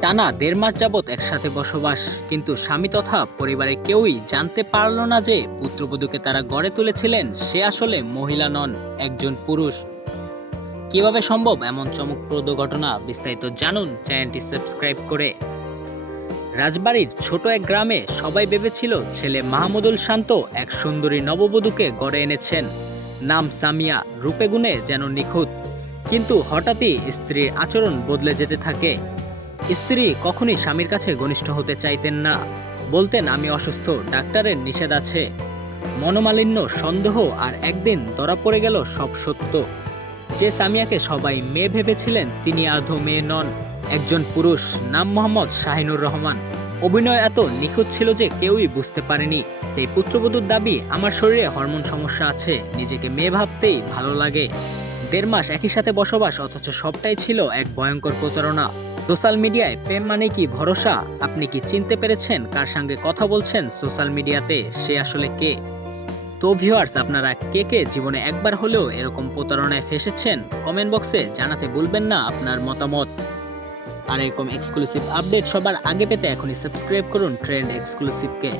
টানা দেড় মাস যাবৎ একসাথে বসবাস। কিন্তু স্বামী তথা পরিবারের কেউই জানতে পারল না যে পুত্রবধূকে তারা গড়ে তুলেছিলেন, সে আসলে মহিলা নন, একজন পুরুষ। কীভাবে সম্ভব এমন চমকপ্রদ ঘটনা বিস্তারিত জানুন চ্যানেলটি সাবস্ক্রাইব করে। রাজবাড়ির ছোট এক গ্রামে সবাই ভেবেছিল ছেলে মাহমুদুল শান্ত এক সুন্দরী নববধূকে গড়ে এনেছেন। নাম সামিয়া, রূপে গুণে যেন নিখুঁত। কিন্তু হঠাৎই স্ত্রীর আচরণ বদলে যেতে থাকে। স্ত্রী কখনই স্বামীর কাছে ঘনিষ্ঠ হতে চাইতেন না। বলতেন, আমি অসুস্থ, ডাক্তারের নিষেধ আছে। মনোমালিন্য, সন্দেহ আর একদিন ধরা পড়ে গেল সব সত্য। যে সামিয়াকে সবাই মেয়ে ভেবেছিলেন, তিনি আধো মেয়ে নন। একজন পুরুষ, নাম মোহাম্মদ শাহিনুর রহমান। অভিনয় এত নিখুঁত ছিল যে কেউই বুঝতে পারেনি। এই পুত্রবধূর দাবি, আমার শরীরে হরমোন সমস্যা আছে, নিজেকে মেয়ে ভাবতেই ভালো লাগে। দেড় মাস একই সাথে বসবাস, অথচ সবটাই ছিল এক ভয়ঙ্কর প্রতারণা। সোশ্যাল মিডিয়ায় প্রেম মানে কি ভরসা? আপনি কি চিনতে পেরেছেন কার সঙ্গে কথা বলছেন সোশ্যাল মিডিয়াতে? সে আসলে কে? তো ভিউয়ার্স, আপনারা কে কে জীবনে একবার হলেও এরকম প্রতারণায় ফেসেছেন? কমেন্ট বক্সে জানাতে ভুলবেন না আপনার মতামত। আর এরকম এক্সক্লুসিভ আপডেট সবার আগে পেতে এখনই সাবস্ক্রাইব করুন ট্রেন্ড এক্সক্লুসিভকে